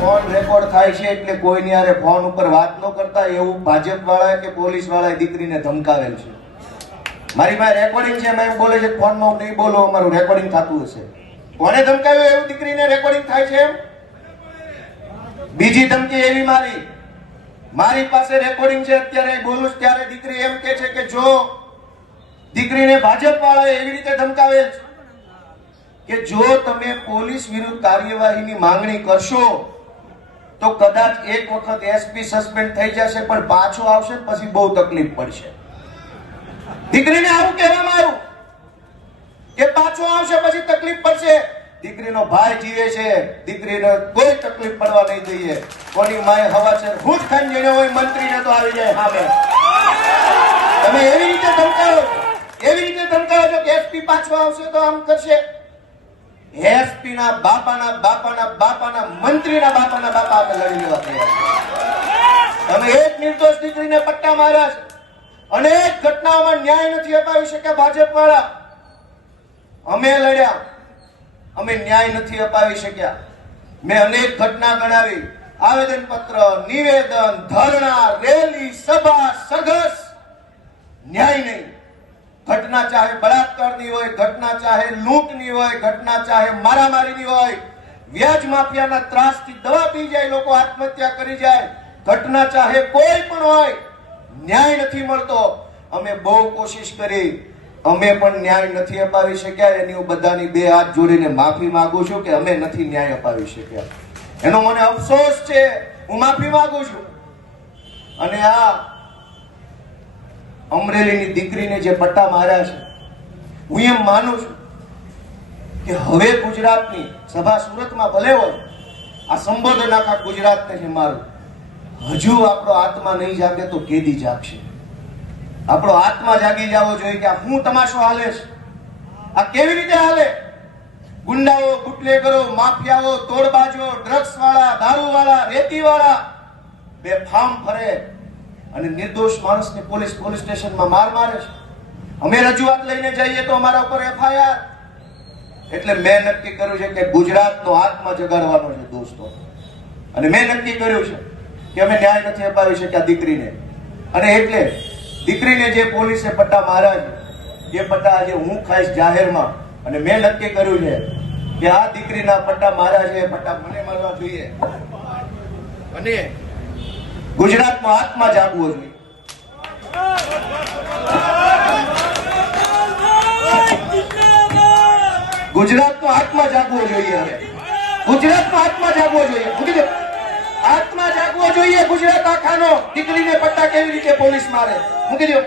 Phone record થાય છે એટલે કોઈની હારે ફોન ઉપર વાત ન કરતા એવું ભાજપ વાળા કે પોલીસ વાળા દીકરીને ધમકાવેલ છે. મારી પાસે રેકોર્ડિંગ છે, એમાં એમ બોલે છે ફોનમાં હું નહીં બોલો, અમારું રેકોર્ડિંગ થતું હશે. કોને ધમકાવ્યું એવું દીકરીને રેકોર્ડિંગ થાય છે એમ? બીજી ધમકી એવી મારી પાસે રેકોર્ડિંગ છે, અત્યારે બોલું ત્યારે દીકરી એમ કે છે કે જો દીકરીને ભાજપ વાળાએ એવી રીતે ધમકાવેલ છે કે જો તમે પોલીસ વિરુદ્ધ કાર્યવાહીની માંગણી કરશો તો કદાચ એક વખત એસપી સસ્પેન્ડ થઈ જશે, પણ પાછો આવશે પછી બહુ તકલીફ પડશે. દીકરીને આવું કહેવામાં આવ્યું કે પાછો આવશે પછી તકલીફ પડશે. દીકરીનો ભાઈ જીવે છે, દીકરીને કોઈ તકલીફ પડવા નહીં દઈએ. કોની માએ હવા છે હું જ ખાઈ જેને હોય મંત્રીને તો આવી જાય સામે. તમે એવી રીતે ધમકાવો છો કે એસપી પાછો આવશે તો આમ કરશે. એસપી ના બાપાના મંત્રીના બાપાના બાપા અમે લડી લેવા તૈયાર છીએ. તમે એક નિર્દોષ દીકરીને પટ્ટા માર્યા છે. અનેક ઘટનાઓમાં ન્યાય નથી અપાવી શક્યા ભાજપ વાળા. અમે લડ્યા, અમે ન્યાય નથી અપાવી શક્યા. મેં અનેક ઘટના ગણાવી, આવેદન પત્ર, નિવેદન, ધરણા, રેલી, સભા, સરઘસ, ન્યાય નહીં. ઘટના ચાહે બળાત્કારની હોય, ઘટના ચાહે લૂંટની હોય, ઘટના ચાહે મારામારીની હોય, વ્યાજ માફિયાના ત્રાસથી દવા પી જાય, લોકો આત્મહત્યા કરી જાય, ઘટના ચાહે કોઈ પણ હોય, ન્યાય નથી મળતો. અમે બહુ કોશિશ કરી, અમે પણ ન્યાય નથી અપાવી શક્યા. એની હું બધાની બે હાથ જોડીને માફી માંગુ છું કે અમે નથી ન્યાય અપાવી શક્યા. એનો મને અફસોસ છે, હું માફી માંગુ છું. અને આ અમરેલીની દીકરીને જે પટ્ટા માર્યા છે, હું એમ માનું છું કે હવે ગુજરાતની સભા સુરતમાં ભલે હોય, આ સંબોધન આખા ગુજરાતને છે મારું. હજુ આપણો આત્મા નહીં જાગે તો કેદી જાગશે? આપણો આત્મા જાગી જવો જોઈએ કે આ હું તમાશો હાલે છે, આ કેવી રીતે હાલે? ગુંડાઓ, બુટલેગરો, માફિયાઓ, તોડબાજો, ડ્રગ્સ વાળા, દારૂ વાળા, રેતી વાળા બેફામ ફરે અને નિર્દોષ માણસને પોલીસ સ્ટેશનમાં મારે છે. અમે રજૂઆત લઈને જઈએ તો અમારા ઉપર એફઆઈઆર. એટલે મેં નક્કી કર્યું છે કે ગુજરાતનો આત્મા જગાડવાનો છે દોસ્તો. અને મેં નક્કી કર્યું છે કે અમે ન્યાય નથી અપાવી શક્યા દીકરીને. અને એટલે દીકરીને જે પોલીસે પટ્ટા માર્યા છે, એ પટ્ટા આજે હું ખાઈશ જાહેરમાં. અને મેં નક્કી કર્યું છે કે આ દીકરીના પટ્ટા માર્યા છે, એ પટ્ટા મને મળવા જોઈએ. અને ગુજરાતનો આત્મા જાગવો જોઈએ. ગુજરાતનો આત્મા જાગવો જોઈએ. હવે ગુજરાતનો આત્મા જાગવો જોઈએ. આત્મા જાગવો જોઈએ ગુજરાત આખાનો. દીકરીને પટ્ટા કેવી રીતે પોલીસ મારે? મૂકી દો.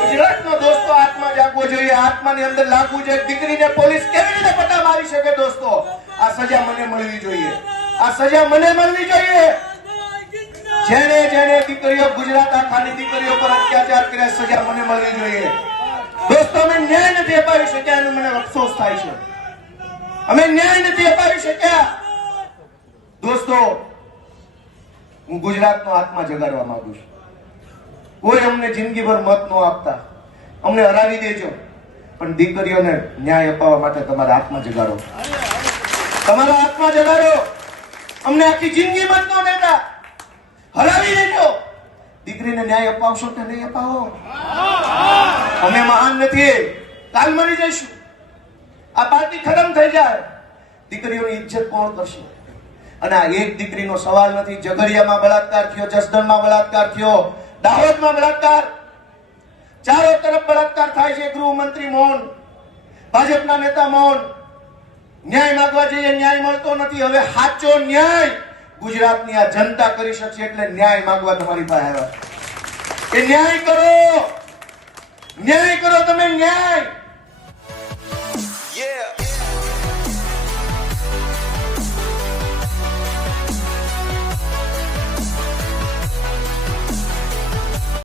ગુજરાતનો દોસ્તો આત્મા જાગવો જોઈએ. આત્માની અંદર લાગવું જોઈએ. દીકરીને પોલીસ કેવી રીતે પટ્ટા મારી શકે? દોસ્તો, આ સજા મને મળવી જોઈએ. આ સજા મને મળવી જોઈએ. જેને દીકરીઓ, ગુજરાત આખાની દીકરીઓ પર અત્યાચાર કર્યા, સજા મને મળવી જોઈએ. દોસ્તો, અમે ન્યાય નથી અપાવી શક્યા, એનો મને અફસોસ થાય છે. અમે ન્યાય નથી અપાવી શક્યા. દોસ્તો, હું ગુજરાતનો આત્મા જગાડવા માંગુ છું. કોઈ અમને જિંદગીભર મત ન આપતા, અમને હરાવી દેજો, પણ દીકરીઓને ન્યાય અપાવવા માટે તમારા આત્મા જગાડો. તમારા આત્મા જગાડો. અમને આખી જિંદગી મત ન દેતા, હરાવી દેજો. દીકરીને ન્યાય અપાવશો કે નહીં અપાવો? અમે મહાન નથી, કાલ મરી જઈશું. આ પાર્ટી ખતમ થઈ જાય, દીકરીઓની ઇજ્જત કોણ કરશે? અને આ એક દીકરીનો સવાલ નથી. ઝઘડિયામાં બળાત્કાર થયો, જસદણમાં બળાત્કાર થયો, દાહોદમાં બળાત્કાર, ચારો તરફ બળાત્કાર થાય છે. ગૃહમંત્રી મૌન, ભાજપના નેતા મૌન. ન્યાય માંગવા જઈએ, ન્યાય મળતો નથી. હવે સાચો ન્યાય ગુજરાતની આ જનતા કરી શકશે. એટલે ન્યાય માંગવા તમારી પાસે આવ્યા. એ ન્યાય કરો, ન્યાય કરો તમે, ન્યાય.